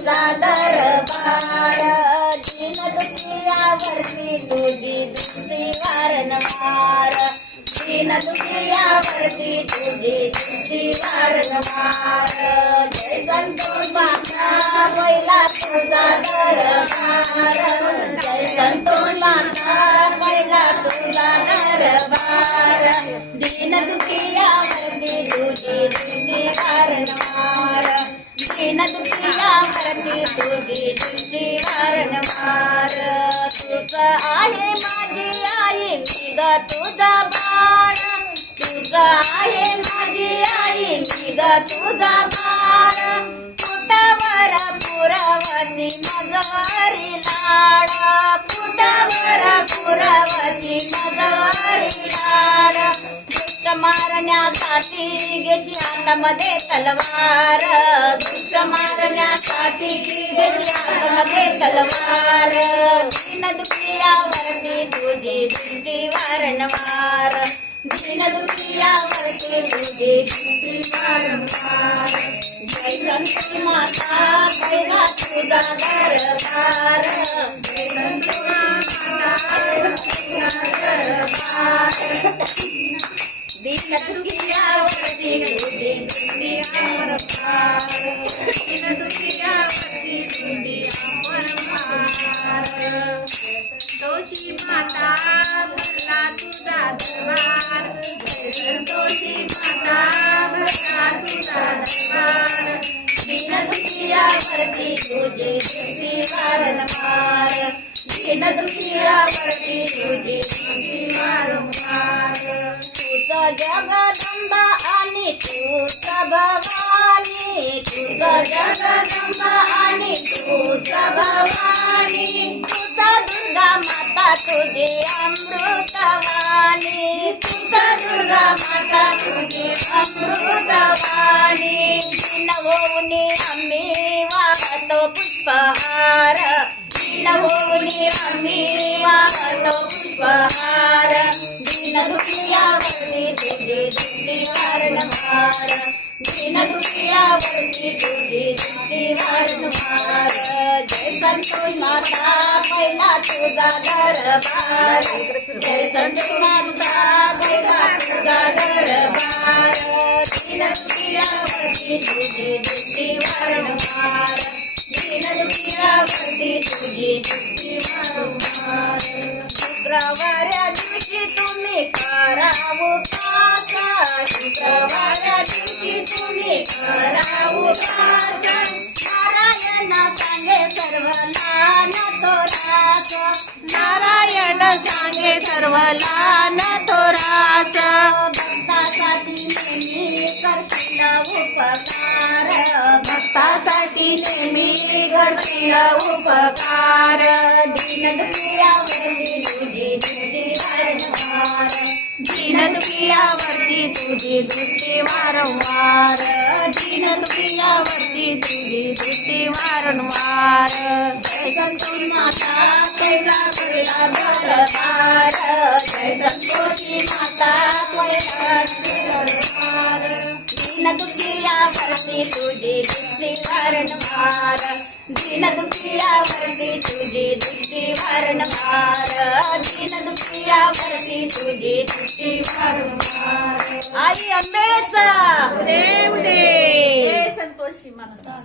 तुझा दरबार. दिन दुखियावरती तुझी दुसरी वारंवार. दिन दुखियावरती तुझी दुसरी वारंवार. जय संतोष माता पहिला तुझा दरबार. जय संतोष माता पहिला तुझा दरबार. दिन दुखियावरती तुझी दुखियावरती तुझी दृष्टी वारंवार तुझ आहे माझी आई मी ग तुझा बाळ तुझ आहे माझी आई मी ग तुझा बाळ पुटावर पुरावशी मजवारी लाड. पुटावर पुरावशी मजवारी लाड. दुष्ट मारण्यासाठी गेशी हातामध्ये तलवार. दुष्ट मारण्यासाठी गेशी हातामध्ये तलवार. दिन दुखियावरती तुझी दृष्टी वारंवार. दिन दुखियावरती तुझी दृष्टी वारंवार. जय संत माता जय तुझा दरबार. दोषी माता भरला तुझा दरबार जय माता भरला तुझा दरबार दिन दुखियावरती वारंवार दिन दुखियावरती वारंवार जगदंबा आणि तुझं भवानी तुझं जगदंबा आणि तुझं भवानी तुझा दुर्गा माता तुझे अमृतवाणी तुझा दुर्गा माता तुझे अमृतवाणी नवोनी आम्ही वाहतो पुष्पहार नवोनी आम्ही वाहतो पुष्पहार दिन दुखियावरती तुझे दृष्टी वारंवार दिन दुखियावरती तुझी दृष्टी वारंवार जय संतोष माता पहिला तुझा दरबार जय संतोष माता पहिला तुझा दरबार तुझी वारंवार तुझी वारंवार शुक्रवाऱ्या दिवशी तुम्ही करावं दिवशी तुम्ही नारायण सांगे सर्व लान थोरास नारायण सांगे सर्व लान भक्तासाठी नेहमी करतील उपकार. भक्तासाठी नेहमी करतील उपकार. दिन दुखियावरती वेळी तुझी दृष्टी वारंवार. दिन दुखियावरती तुझी दृष्टी वारंवार. जय संतोष माता पहिला पहिला दरबार. जय संतोषी माता पहिला दरबार. दिन दुखियावरती तुझी दृष्टी वारंवार. दिन दुखियावरती तुझी दृष्टी वारंवार. दिन दुखियावरती तुझी दृष्टी वारंवार. आई अंबेचा देव दे जय संतोषी माता